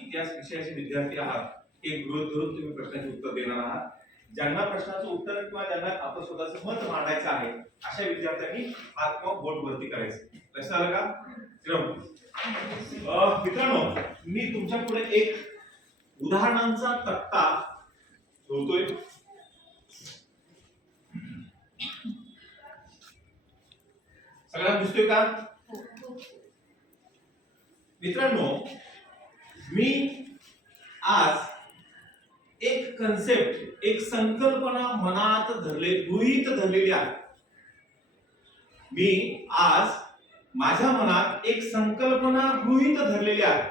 इतिहास विषयाचे विद्यार्थी आहात हे गृहीत धरून तुम्ही प्रश्नाचे उत्तर देणार आहात. ज्यांना प्रश्नाचं उत्तर किंवा ज्यांना आपण स्वतःचं मत मांडायचं आहे अशा विद्यार्थ्यांनी हात किंवा बोट वरती करायचे. लक्षात आलं का? मित्रांनो, मी तुमच्या पुढे एक उदाहरणांचा तक्ता ठेवतोय. सगळ्यांना दिसतोय का? मित्रांनो, मी आज एक कन्सेप्ट, एक संकल्पना मनात गृहीत धरलेली आहे. मी आज माझ्या मनात एक संकल्पना गृहीत धरलेली आहे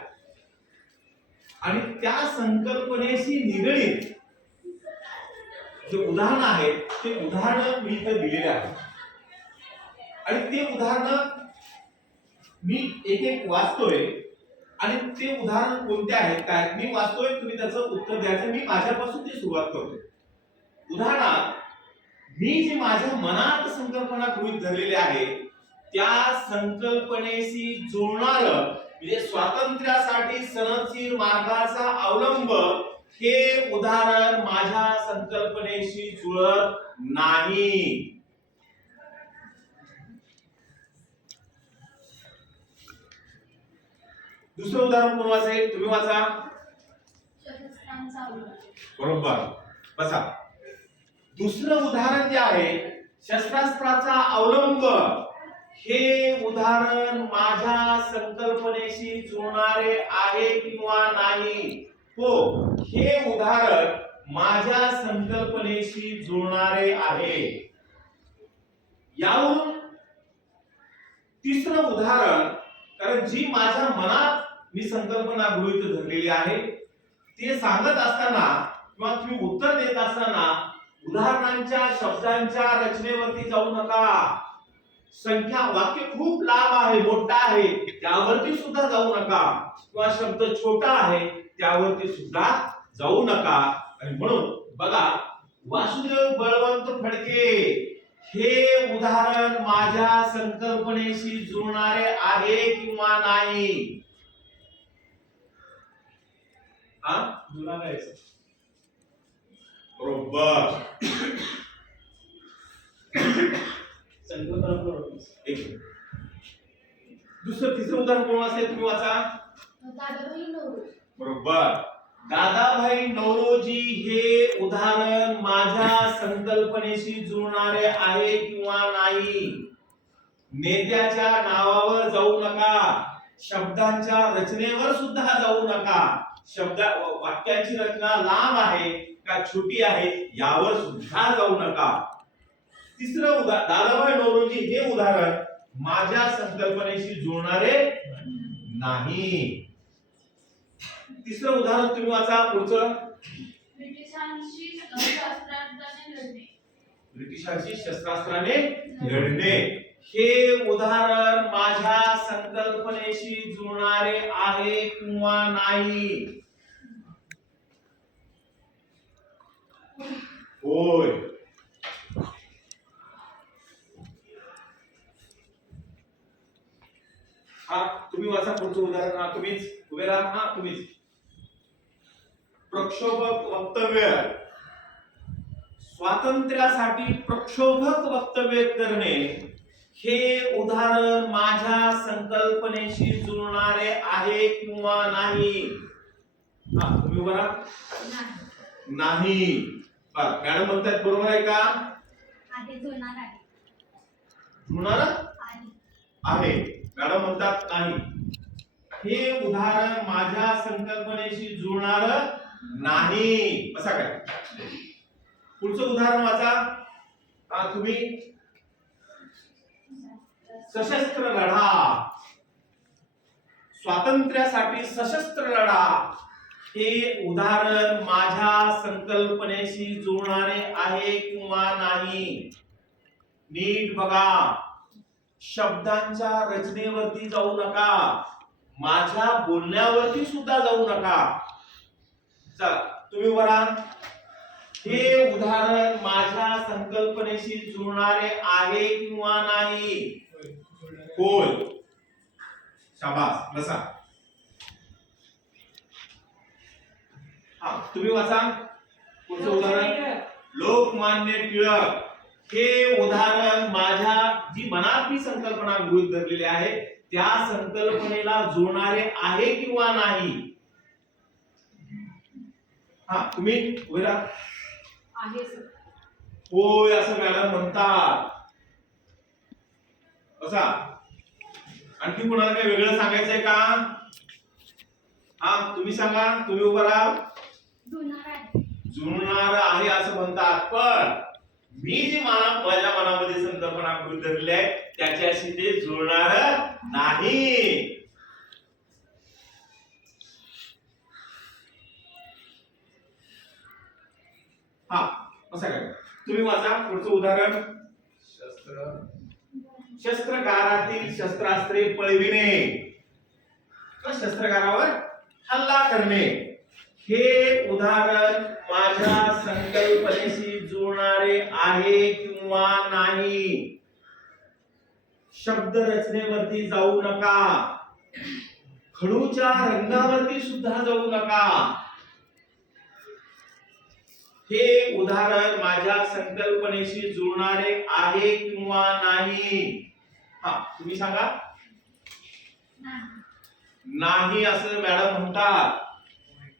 आणि त्या संकल्पनेशी निगडीत जे उदाहरण आहे ते उदाहरण मी इथे दिलेले आहे आणि ते उदाहरण मी एक एक वाचतोय आणि ते उदाहरण कोणते आहेत काय मी वाचतोय, तुम्ही त्याचं उत्तर द्यायचं. मी माझ्यापासून ती सुरुवात करतोय. उदाहरणार्थ, मी जी माझ्या मनात संकल्पना गृहीत धरलेली आहे त्या संकल्पनेशी जुळणार म्हणजे स्वातंत्र्यासाठी सनदशीर मार्गाचा अवलंब हे उदाहरण माझ्या संकल्पनेशी जुळत नाही. दुसरं उदाहरण कोण वाचेल? तुम्ही वाचा. बरोबर, बसा. दुसरं उदाहरण जे आहे शस्त्रास्त्राचा अवलंब हे उदाहरण माझ्या संकल्पनेशी जुळणारे आहे किंवा नाही? हो, हे उदाहरण माझ्या संकल्पनेशी जुळणारे आहे. यावरून तिसरं उदाहरण, कारण जी माझ्या मनात मी संकल्पना गृहीत धरलेली आहे ते सांगत असताना किंवा तुम्ही उत्तर देत असताना उदाहरणांच्या शब्दांच्या रचनेवरती जाऊ नका. संख्या वाक्य खूप लांब आहे, मोठा आहे त्यावरती सुद्धा जाऊ नका किंवा शब्द छोटा आहे त्यावरती सुद्धा जाऊ नका. आणि म्हणून बघा, वासुदेव बळवंत फडके हे उदाहरण माझ्या संकल्पनेशी जुळणारे आहे किंवा नाही? बरोबर. दुसरं तिसरं उदाहरण कोण असेल? तुम्ही वाचा. बरोबर, दादाभाई नौरोजी हे उदाहरण माझ्या संकल्पनेशी जुळणारे आहे किंवा नाही? नेत्याच्या नावावर जाऊ नका, शब्दांच्या रचनेवर सुद्धा जाऊ नका. वाक्याची रचना लांब आहे का छोटी आहे यावर सुद्धा जाऊ नका. तिसरं उदाहरण, दादाभाई नौरोजी हे उदाहरण माझ्या संकल्पनेशी जुळणारे नाही. तिसरं उदाहरण तुम्ही वाचा. पुढचं, ब्रिटिशांशी शस्त्रास्त्राने लढणे हे उदाहरण माझ्या संकल्पनेशी जुळणारे आहे किंवा नाही? होय. हा, तुम्ही वाचा पुढचं उदाहरण. हा, तुम्हीच उभे राहा. हा, तुम्हीच. प्रक्षोभक वक्तव्य, स्वातंत्र्यासाठी प्रक्षोभक वक्तव्य करणे हे उदाहरण माझ्या संकल्पनेशी जुळणारे आहे किंवा नाही? हा, तुम्ही उभा राहा. नाही. मॅडम म्हणतात बरोबर आहे का? जुळणार आहे. मॅडम म्हणतात नाही. हे उदाहरण माझ्या संकल्पनेशी जुळणार नाही. असा काय? पुढचं उदाहरण वाचा. तुम्ही. सशस्त्र लढा, स्वातंत्र्यासाठी सशस्त्र लढा हे उदाहरण माझ्या संकल्पनेशी जुळणारे आहे किंवा नाही? नीट बघा, शब्दांच्या रचनेवरती जाऊ नका, माझ्या बोलण्यावरती सुद्धा जाऊ नका. चला, तुम्ही बघा, हे उदाहरण माझ्या संकल्पनेशी जुळणारे आहे किंवा नाही? होय. शाबास, बसा. हा तुम्ही वाचा पुढचं उदाहरण. लोकमान्य टिळक हे उदाहरण माझ्या जी मनात मी संकल्पना गृहीत धरलेली आहे त्या संकल्पनेला जुळणारे आहे किंवा नाही. हा तुम्ही उभे राहा. आहे सर. होय असं मॅडम म्हणतात. असा आणखी कोणाला काही वेगळं सांगायचंय का? हा तुम्ही सांगा. तुम्ही उभा राहा. जुळणार आहे असं म्हणतात पण मी जी माझ्या मनामध्ये संकल्पना गृहीत धरली आहे त्याच्याशी ते जुळणार नाही. हा असं काय तुम्ही वाचा पुढचं उदाहरण. शस्त्रकारातील शस्त्रास्त्रे पळविणे शस्त्रकारावर हल्ला करणे हे उदाहरण माझ्या संकल्पनेशी जुळणारे आहे किंवा नाही. शब्द रचनेवरती जाऊ नका. खडूच्या रंगावरती सुद्धा जाऊ नका. हे उदाहरण माझ्या संकल्पनेशी जुळणारे आहे किंवा नाही. हा तुम्ही सांगा. नाही असं मॅडम म्हणतात.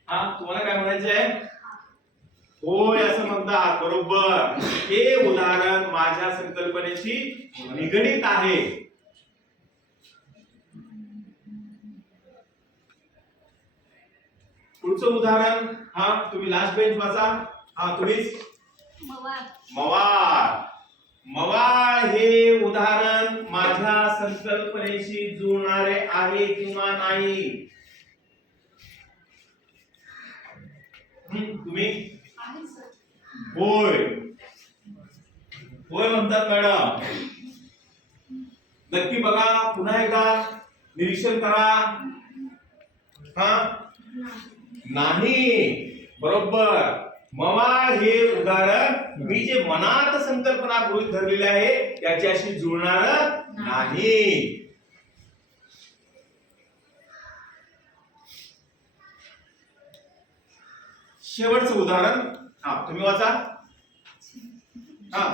हा तुम्हाला काय म्हणायचंय? होय असं म्हणतात. बरोबर. हे उदाहरण माझ्या संकल्पनेशी निगडित आहे. पुढचं उदाहरण. हा तुम्ही लास्ट बेंच वाचा. हा तुम्हीच. मवाळ. मवाळ हे उदाहरण माझ्या संकल्पनेशी जुळणारे आहे किंवा नाही. तुम्ही होय होय म्हणतात मॅडम. नक्की बघा. पुन्हा एकदा निरीक्षण करा. हा नाही. बरोबर. मवाळ हे उदाहरण मी जे मनात संकल्पना गृहीत धरलेली आहे त्याच्याशी जुळणार नाही. शेवटचं उदाहरण. हा तुम्ही वाचा. हा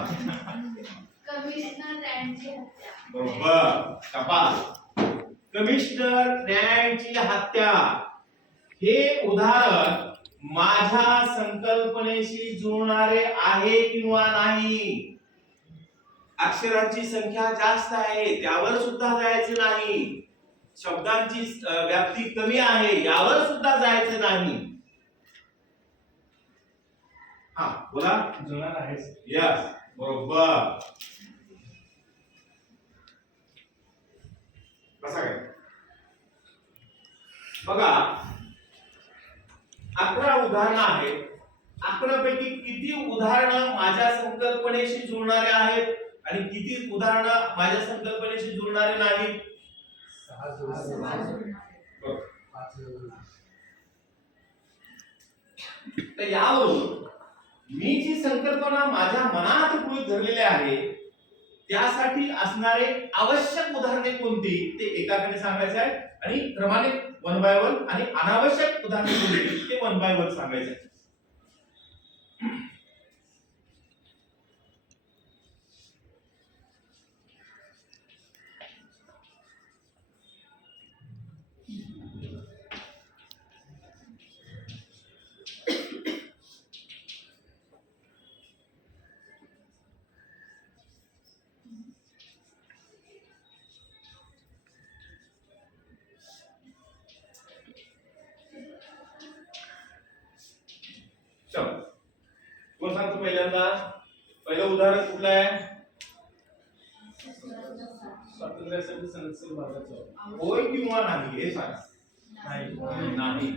कमिशनर रँडची हत्या. बरोबर. कपाल. कमिशनर रँडची हत्या हे उदाहरण माझ्या संकल्पनेशी जुळणारे आहे किंवा नाही. अक्षरांची संख्या जास्त आहे त्यावर सुद्धा जायचं नाही. शब्दांची व्याप्ती कमी आहे यावर सुद्धा जायचं नाही. हा बोला. जुळणार आहे. यस बरोबर. कसा काय बघा. 11 उदाहरणं आहेत. 11 पैकी किती उदाहरणं माझ्या संकल्पनेशी जुळणारे आहेत आणि किती उदाहरणं माझ्या संकल्पनेशी जुळणारे नाहीत? 6 जुळणार. तर यावरून मी जी संकल्पना माझ्या मनात गृहीत धरलेली आहे त्यासाठी असणारे आवश्यक उदाहरणे कोणती ते एकाकडे सांगायचे आहे आणि क्रमाने 1 बाय 1 आणि अनावश्यक उदाहरणे कोणती ते 1 बाय 1 सांगायचे आहे. कोण सांगतो पहिल्यांदा? पहिलं उदाहरण कुठलं आहे? स्वातंत्र्यासाठी संरक्षण भागाचं. होय किंवा नाही हे सांग. नाही. नाही.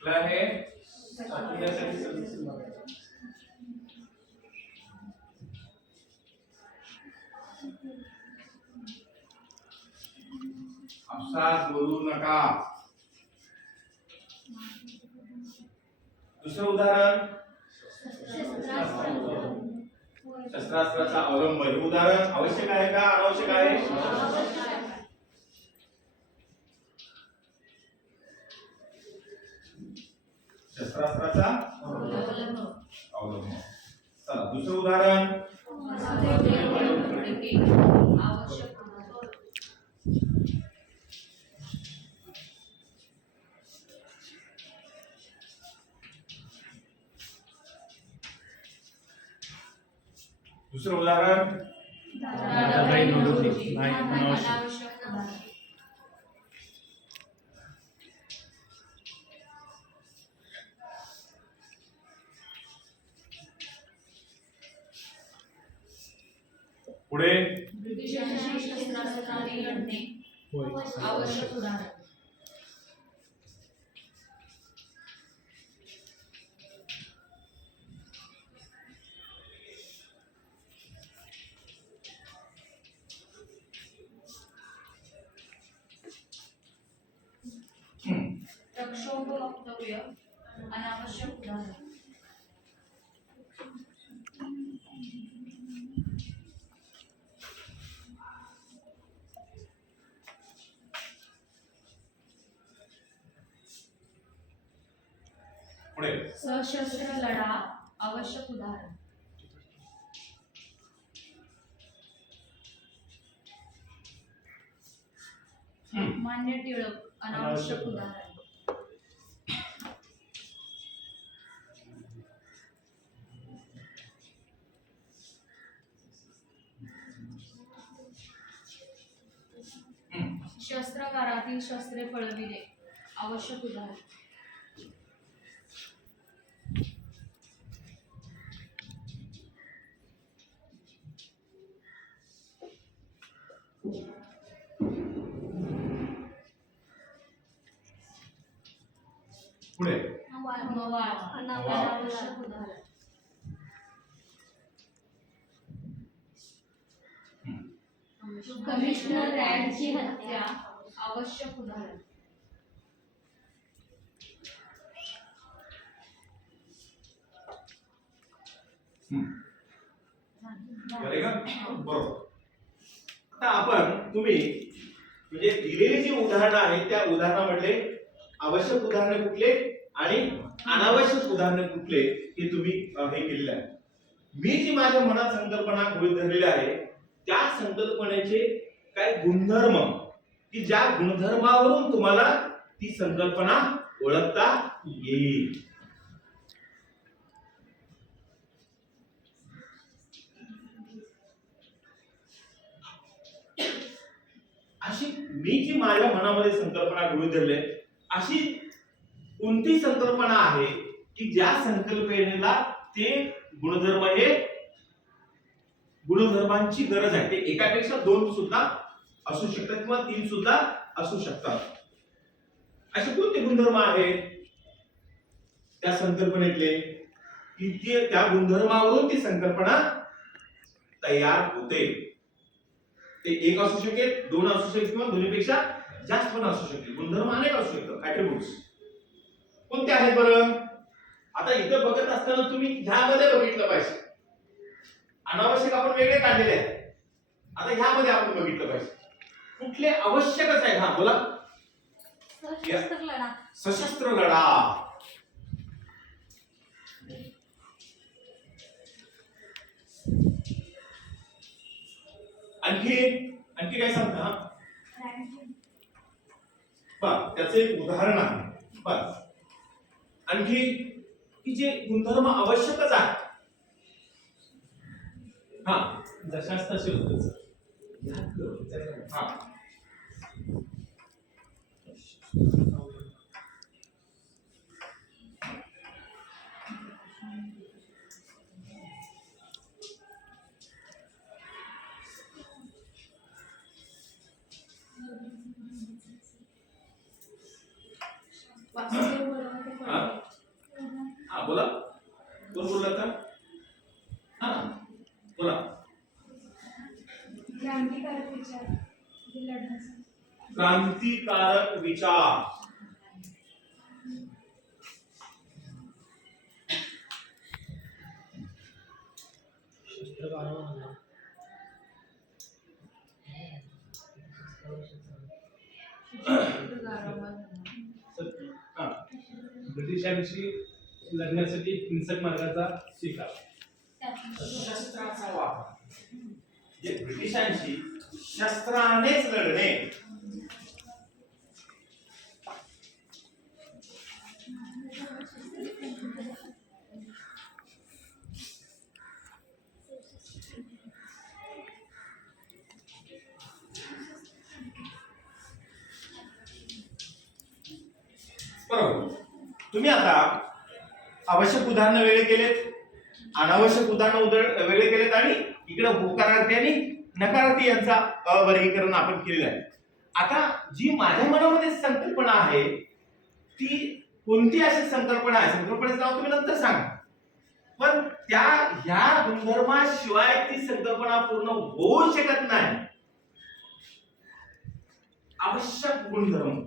कुठलं आहे? स्वातंत्र्यासाठी संरक्षण भागाचं. अपसात बोलू नका. दुसरं उदाहरण शस्त्रास्त्राचा अवलंब. हे उदाहरण आवश्यक आहे का अनावश्यक आहे? शस्त्रास्त्राचा अवलंब. चला दुसरं उदाहरण. आवश्यक दुसरं उदाहरण. दादाबाई नोडोली. नाही, अनावश्यक. अनावश्यक उदाहरण. पुढे ब्रिटिशांशी शस्त्रास्त्राने लढणे होय. आवश्यक उदाहरण. प्रक्षोभ वक्तव्य अनावश्यक उदाहरण. पुढे सशस्त्र लढा आवश्यक उदाहरण. मान्य टिळक अनावश्यक उदाहरण. शस्त्रागारातील शस्त्रे पळविले आवश्यक उदाहरण. पुढे मवाळ अनावश्यक उदाहरण. कमिशनर रँडची हत्या आवश्यक उदाहरण. झाले का? बरोबर. आता आपण तुम्ही म्हणजे दिलेली जी उदाहरणं आहेत त्या उदाहरणामधले आवश्यक उदाहरणे कुठले आणि अनावश्यक उदाहरणे कुठले हे तुम्ही हे केलेले आहे. मी जी माझ्या मनात संकल्पना गृहीत धरलेल्या आहे त्या संकल्पनेचे काही गुणधर्म की ज्या गुणधर्मावरून तुम्हाला ती संकल्पना ओळखता येईल. अशी मी जी माझ्या मनामध्ये संकल्पना गृहीत धरले अशी कोणती संकल्पना आहे की ज्या संकल्पनेला ते गुणधर्म हे गुणधर्मांची गरज आहे. ते एकापेक्षा दोन सुद्धा असू शकतात किंवा तीन सुद्धा असू शकतात. असे कोणते गुणधर्म आहेत त्या संकल्पनेतले की ते त्या गुणधर्मावरून ती संकल्पना तयार होते. ते एक असू शकेल, दोन असू शकेल किंवा दोन्हीपेक्षा जास्त पण असू शकेल. गुणधर्म अनेक असू शकतात. ऍट्रिब्यूट्स कोणते आहेत बरं? आता इथं बघत असताना तुम्ही ह्यामध्ये बघितलं पाहिजे. अनावश्यक आपण वेगळे काढलेले आहेत. आता ह्यामध्ये आपण बघितलं पाहिजे कुठले आवश्यकच आहेत. हा बोला. सशस्त्र लढा. सशस्त्र लढा. आणखी आणखी काय सांगता? बरं त्याचं एक उदाहरण आहे. बरं आणखी की जे गुणधर्म आवश्यकच आहे. हा जशास तसे होतच. हा हा हा बोला. कोण बोलला आता? हा बोला. क्रांतिकारक विचार लढण्याचा. क्रांतिकारक विचार. ब्रिटिशांशी लढण्यासाठी हिंसक मार्गाचा स्वीकार. शस्त्राचा वापर जे ब्रिटिशांशी शस्त्रानेच लढणे. बरोबर. तुम्ही आता आवश्यक उदाहरणं वेगळे केलेत, अनावश्यक उदाहरणं वेगळे केलेत आणि इकडे होकारार्थी आणि नकारार्थी यांचा वर्गीकरण आपण केलेलं आहे. आता जी माझ्या मनामध्ये संकल्पना आहे ती कोणती अशी संकल्पना आहे, संकल्पनेचं नाव तुम्ही नंतर सांगा, पण त्या ह्या गुणधर्माशिवाय ती संकल्पना पूर्ण होऊ शकत नाही. आवश्यक गुणधर्म,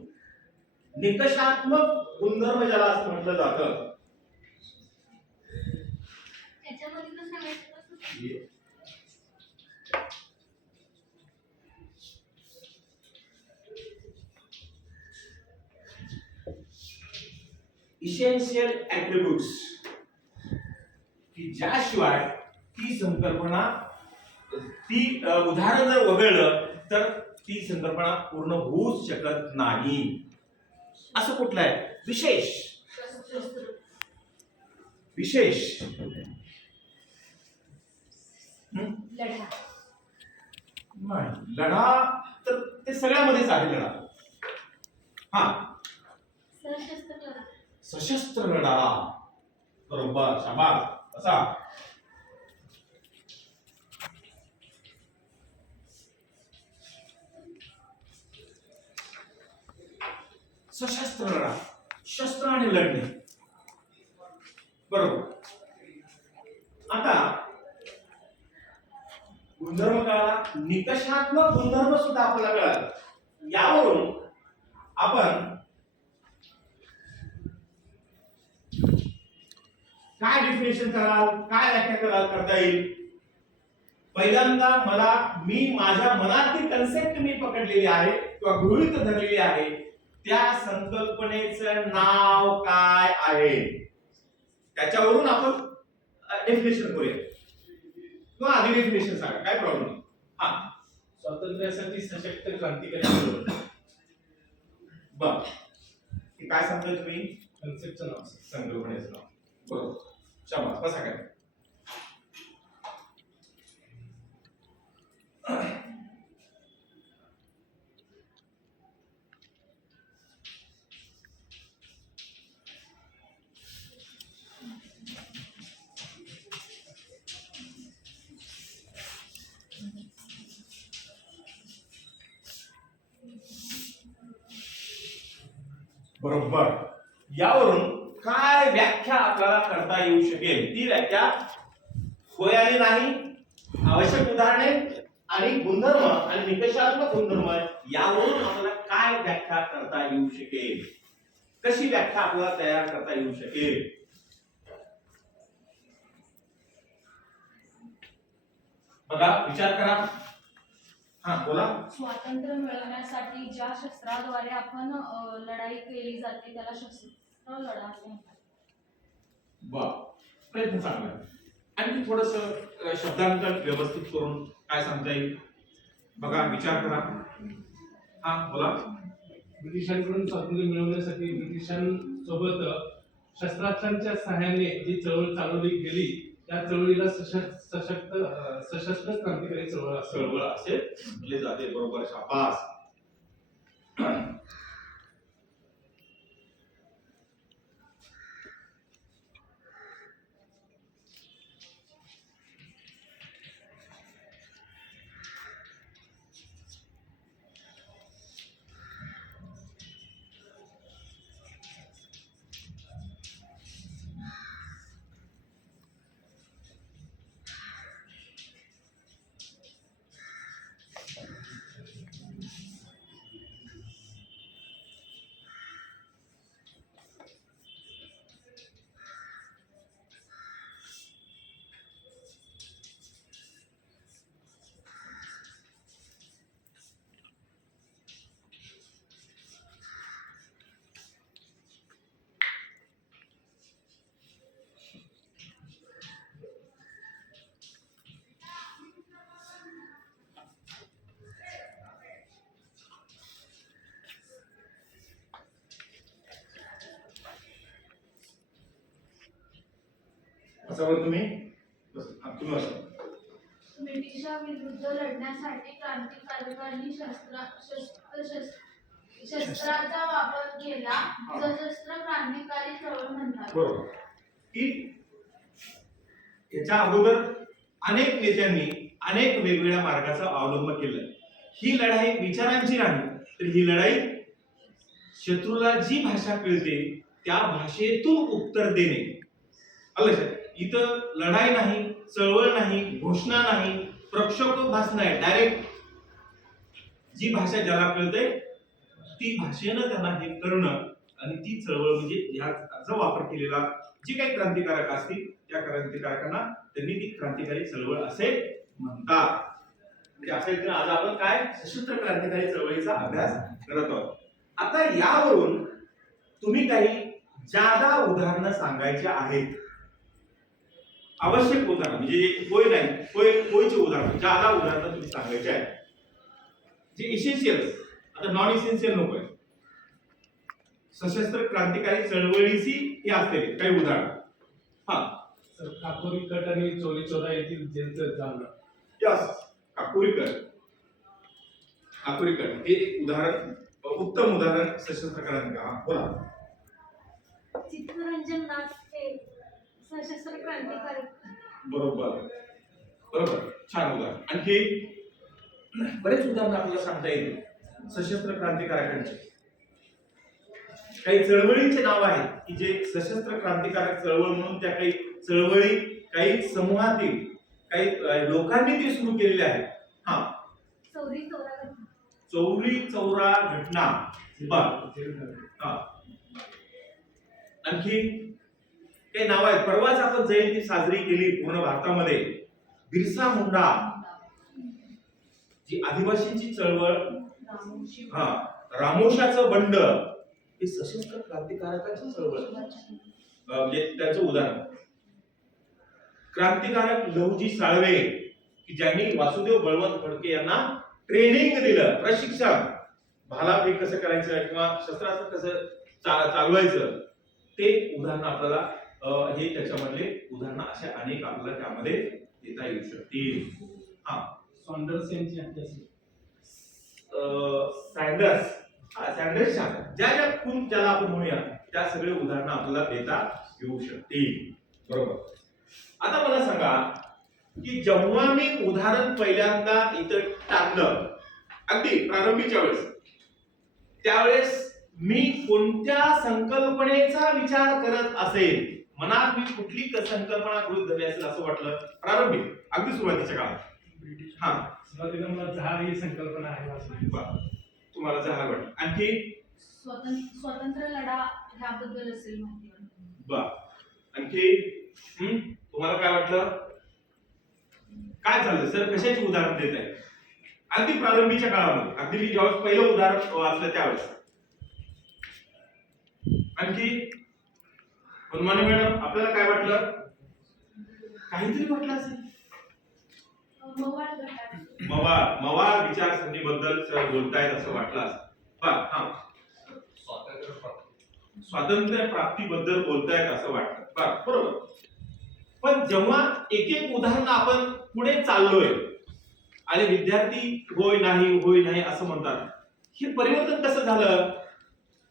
निकषात्मक गुणधर्म ज्याला असं म्हटलं जातं. इसेन्शियल ऍट्रिब्यूट्स की ज्याशिवाय ती संकल्पना ती उदाहरण जर वगळलं तर ती संकल्पना पूर्ण होऊच शकत नाही. असं कुठलं आहे? विशेष. विशेष लढा नाही. लढा तर ते सगळ्यामध्येच आहे लढा. हा, सशस्त्र लढा. सशस्त्र लढा. बरोबर, शाबास. असा सशस्त्र लढा, शस्त्राने लढणे. बरोबर. आता गुणधर्म कळाला, निकषात्मक गुणधर्म सुद्धा आपल्याला कळाला. यावरून आपण काय डिफिनेशन कराल, काय व्याख्या करता येईल? पहिल्यांदा मी माझ्या मनातील कन्सेप्ट मी पकडलेली आहे किंवा गृहीत धरलेली आहे, त्या संकल्पनेचं नाव काय आहे त्याच्यावरून आपण डेफिनेशन करूया. किंवा आधी डेफिनेशन सांगा, काय प्रॉब्लेम नाही. हा, स्वातंत्र्यासाठी सशक्त क्रांतिकारी चळवळ. बर, काय सांगताय तुम्ही? कन्सेप्टचं नाव. संकल्पनेचं नाव. बरोबर, शाबास. बसा काय. बरोबर. यावरून काय व्याख्या आपल्याला करता येऊ शकेल? ती व्याख्या होय आणि नाही, आवश्यक उदाहरणे आणि गुणधर्म आणि निकषात्मक गुणधर्म यावरून आपल्याला काय व्याख्या करता येऊ शकेल? कशी व्याख्या आपल्याला तयार करता येऊ शकेल? बघा, विचार करा. हा, बोला. स्वातंत्र्य मिळवण्यासाठी ज्या शस्त्राद्वारे आपण लढाई केली जाते त्याला शस्त्र लढा असे म्हणतात. वा, प्रयत्न चांगला. आणखी थोडस शब्दांतर व्यवस्थित करून काय सांगता येईल? बघा, विचार करा. हा, बोला. ब्रिटिशांकडून स्वातंत्र्य मिळवण्यासाठी ब्रिटिशांसोबत शस्त्रास्त्रांच्या सहाय्याने जी चळवळ चालवली गेली त्या चळवळीला सशस्त्र क्रांतिकारी चळवळ असे म्हटले जाते. बरोबर, शाबास. बसावर तुम्ही बस तुम्ही बसा. ब्रिटिशांविरुद्ध लढण्यासाठी क्रांतिकारकांनी शस्त्राचा वापर केला. सशस्त्र क्रांतिकारी चळवळ म्हणतात. बरोबर की याच्या अगोदर अनेक नेत्यांनी अनेक वेगवेगळ्या मार्गाचा अवलंब केला. ही लढाई विचारांची नाही, तर ही लढाई शत्रूला जी भाषा कळते त्या भाषेतून उत्तर देणे. आलं लक्षात? इथं लढाई नाही, चळवळ नाही, घोषणा नाही, प्रक्षोभ भाषण नाही, डायरेक्ट जी भाषा ज्याला कळते ती भाषेनं त्यांना हे करणं आणि ती चळवळ म्हणजे ह्याचा वापर केलेला जे काही क्रांतिकारक असतील त्या क्रांतिकारकांना त्यांनी ती क्रांतिकारी चळवळ असे म्हणतात. म्हणजे असं इथं आज आपण काय सशस्त्र क्रांतिकारी चळवळीचा अभ्यास करत आहोत. आता यावरून तुम्ही काही जादा उदाहरणं सांगायची आहेत. आवश्यक उदाहरण म्हणजे होय नाही होयचे उदाहरण जादा उदाहरणं तुम्ही सांगायचे आहेत. जे इसेन्शियल आता नॉन इसेन्शियल नकोय. सशस्त्र क्रांतिकारी चळवळीची हे असलेले काही उदाहरण. हा सर काकोरी कट आणि चोरी चोरा येथील जेलचं जाणं. यस काकोरी कट हे एक उदाहरण उत्तम उदाहरण सशस्त्र क्रांती. हा बोला. चित्तरंजन दास हे सशस्त्र क्रांतिकारी. बरोबर छान उदाहरण. आणखी बरेच उदाहरण आपल्याला सांगता येईल सशस्त्र क्रांतिकारकांचे. काही चळवळींचे नाव आहेत की जे सशस्त्र क्रांतिकारक चळवळ म्हणून त्या काही चळवळी काही समूहातील काही लोकांनी ते सुरू केलेले आहेत. हा चौरी चौरा घटना. हा आणखी काही नाव आहेत. परवाच आपण जयंती साजरी केली पूर्ण भारतामध्ये. बिरसा मुंडा जी आदिवासींची चळवळ. हा रामोशाचं बंड हे सशस्त्र क्रांतिकारकांची चळवळ म्हणजे त्याचं उदाहरण. क्रांतिकारक लहुजी साळवे की ज्यांनी वासुदेव बळवंत फडके यांना ट्रेनिंग दिलं, प्रशिक्षण, भालाफेक कसं करायचं किंवा शस्त्रास्त्र कसं चालवायचं ते उदाहरण आपल्याला हे त्याच्यामधले उदाहरण असे अनेक आपल्याला त्यामध्ये देता येऊ शकतील. हा सॉन्डर्स यांची हत्या. सँडर्स ज्या खून ज्याला आपण म्हणूया त्या सगळे उदाहरणं आपल्याला देता येऊ शकतील. बरोबर. आता मला सांगा की जेव्हा मी उदाहरण पहिल्यांदा इथं टाकलं अगदी प्रारंभीच्या वेळेस त्यावेळेस मी कोणत्या संकल्पनेचा विचार करत असेल, मनात मी कुठली संकल्पना गृहीत धरली असेल असं वाटलं प्रारंभी अगदी सुरुवातीच्या काळात. हा सुरुवातीला मला जहाल ही संकल्पना आहे असं तुम्हाला जहाल वाटलं. आणखी स्वतंत्र लढा ह्याबद्दल असेल माहिती. बर. आणखी तुम्हाला काय वाटलं? काय झालं सर? कशाची उदाहरण देत आहे? अगदी प्रारंभीच्या काळामध्ये अगदी मी जेव्हा पहिलं उदाहरण वाचलं त्यावेळेस. आणखी हनुमाने मॅडम आपल्याला काय वाटलं? काहीतरी वाटलं असेल. मवाळ विचारसरणीबद्दल बोलतायत असं वाटलं असेल. हा स्वातंत्र्य प्राप्तीबद्दल बोलतायत असं वाटतं. बरोबर. पण जेव्हा एक एक उदाहरण आपण पुढे चाललोय आणि विद्यार्थी होय नाही असं म्हणतात, हे परिवर्तन कसं झालं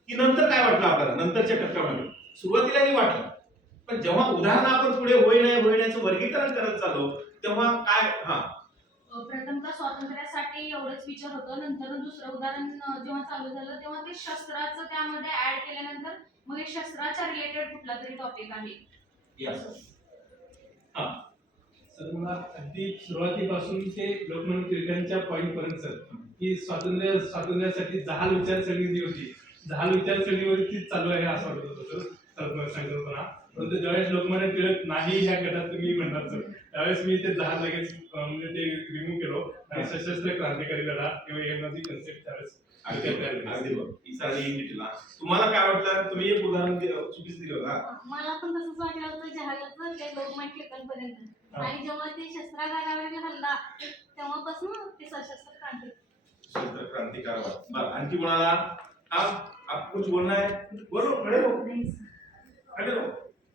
की नंतर काय वाटलं आपल्याला नंतरच्या टप्प्यामध्ये? सुरुवातीलाही वाटलं, पण जेव्हा उदाहरण आपण पुढे होय नाहीचं वर्गीकरण करत चाललो तेव्हा काय? हा प्रथमतः स्वातंत्र्यासाठी एवढंच विचार होतं. नंतर दुसरं उदाहरण जेव्हा चालू झालं तेव्हा ते शस्त्राचं त्यामध्ये ऍड केल्यानंतर मग एक शस्त्राच्या रिलेटेड कुठला तरी टॉपिक आहे. सर मला अगदी सुरुवातीपासून ते लोकमान्य टिळकांच्या पॉइंट पर्यंत सर की स्वातंत्र्यासाठी जहाल विचारसरणी जी होती, जहाल विचारसरणीवरती चालू आहे असं वाटत होतं संकल्पना. परंतु ज्यावेळेस लोकमान्य टिळक नाही ह्या गटात तुम्ही म्हणतात सर, त्यावेळेस मी ते जहाल लगेच म्हणजे ते रिमूव्ह केलो आणि सशस्त्र क्रांतिकारी लढा किंवा एमची कन्सेप्ट त्यावेळेस. तुम्हाला काय वाटलं? तुम्ही एक उदाहरण चुकीच दिलं का? मला पण तसंच वाटलं होतं जहालाचं ते लोकमान्य टिळकांपर्यंत. आणि जेव्हा ते शस्त्रागारावर हल्ला तेव्हापासून ते सशस्त्र क्रांतिकार. आणखी कोणाला? आप कुछ बोलना है? बोलो, खड़े हो.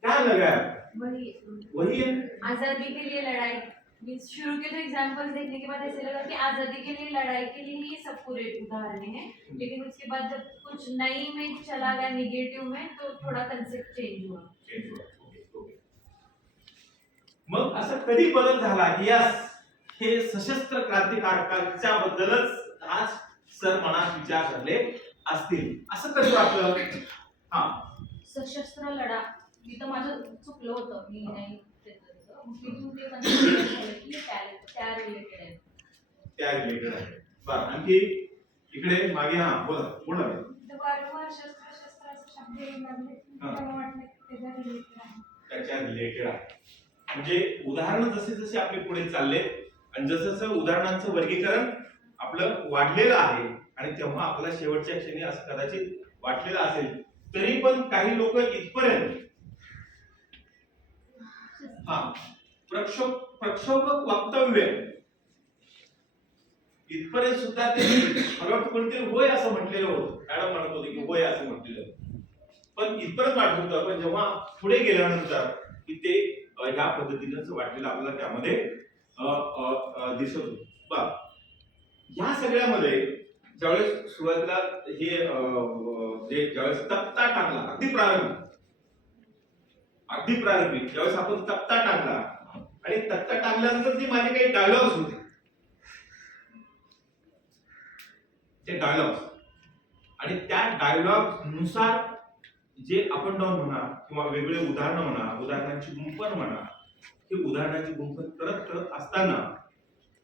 क्या लगा है? वही है। आजादी के लिए लड़ाई मीन्स शुरू के जो एग्जाम्पल देखने के बाद ऐसे लगा कि आजादी के लिए लड़ाई के लिए ही सब पूरे उदाहरण है, लेकिन उसके बाद जब कुछ नई में चला गया निगेटिव में तो थोड़ा कंसेप्ट चेंज हुआ। ओके. मग असं कधी बदल झाला की यस हे सशस्त्र क्रांतिकारकांच्या बद्दलच आज सर मनात विचार झाले असतील असं कधी वाटलं? हा सशस्त्र लढा तिथं माझं चुकलं होतं, मी नाही ते करत. मग तिथून ते consider झालं की त्या रिलेटेड आहे. त्या रिलेटेड आहे. बरं आणखी इकडे मागे हा बोला. वारंवार शस्त्राचा शब्द येऊ लागले तेव्हा वाटलं की त्याच्या रिलेटेड आहे. त्याच्या रिलेटेड आहे. म्हणजे उदाहरण जसे जसे आपले पुढे चालले आणि जसं जसं उदाहरणांचं वर्गीकरण आपलं वाढलेलं आहे आणि तेव्हा आपल्याला शेवटच्या क्षणी असं कदाचित वाटलेलं असेल तरी पण काही लोक इथपर्यंत हा प्रक्षोभक वक्तव्य इथपर्यंत सुद्धा ते मला वाटतं कोणतरी होय असं म्हटलेलं होतं. मॅडम म्हणत होते की होय असं म्हटलेलं होतं. पण इथपर्यंत वाटत होतं, पण जेव्हा पुढे गेल्यानंतर की ते ह्या पद्धतीनेच वाटलेलं आपल्याला त्यामध्ये दिसत होतं. बा ह्या सगळ्यामध्ये ज्यावेळेस सुरुवातीला हे जे ज्यावेळेस तक्ता टाकला अगदी प्रारंभिक ज्यावेळेस आपण तक्ता टाकला आणि तक्ता टाकल्यानंतर जे माझे काही डायलॉग्स होते ते डायलॉग्स आणि त्या डायलॉग नुसार जे अप अँड डाऊन म्हणा किंवा वेगवेगळे उदाहरणं म्हणा, उदाहरणांची गुंफण म्हणा, हे उदाहरणांची गुंफण करत असताना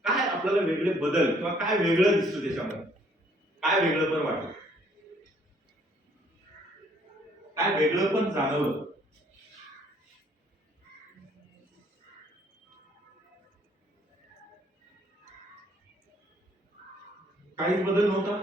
काय आपल्याला वेगळे बदल किंवा काय वेगळं दिसतं त्याच्यामध्ये, काय वेगळं पण वाटलं, काय वेगळं पण जाणवलं. काहीच बदल नव्हता.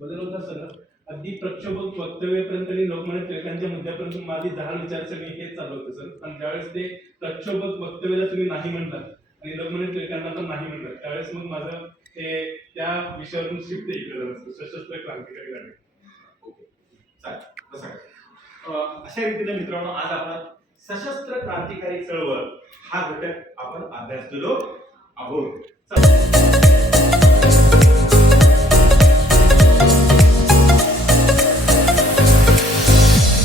बदल होता सर. अगदी प्रक्षोभक वक्तव्यापर्यंत आणि लोकमान्य टिळकांच्या मुद्द्यापर्यंत माझी जहाल विचारसरणी हेच चालू होतं सर. पण ज्यावेळेस ते प्रक्षोभक वक्तव्याला तुम्ही नाही म्हणलात आणि लोकमान्य टिळकांना पण नाही म्हणलात त्यावेळेस मग माझं ते त्या विषयावरून शिफ्ट इकडे झालं सशस्त्र क्रांतिकारी लढा. ओके चालेल. अशा रीतीने मित्रांनो आज आपण सशस्त्र क्रांतिकारी चळवळ हा घटक आपण अभ्यासलेलो आहोत.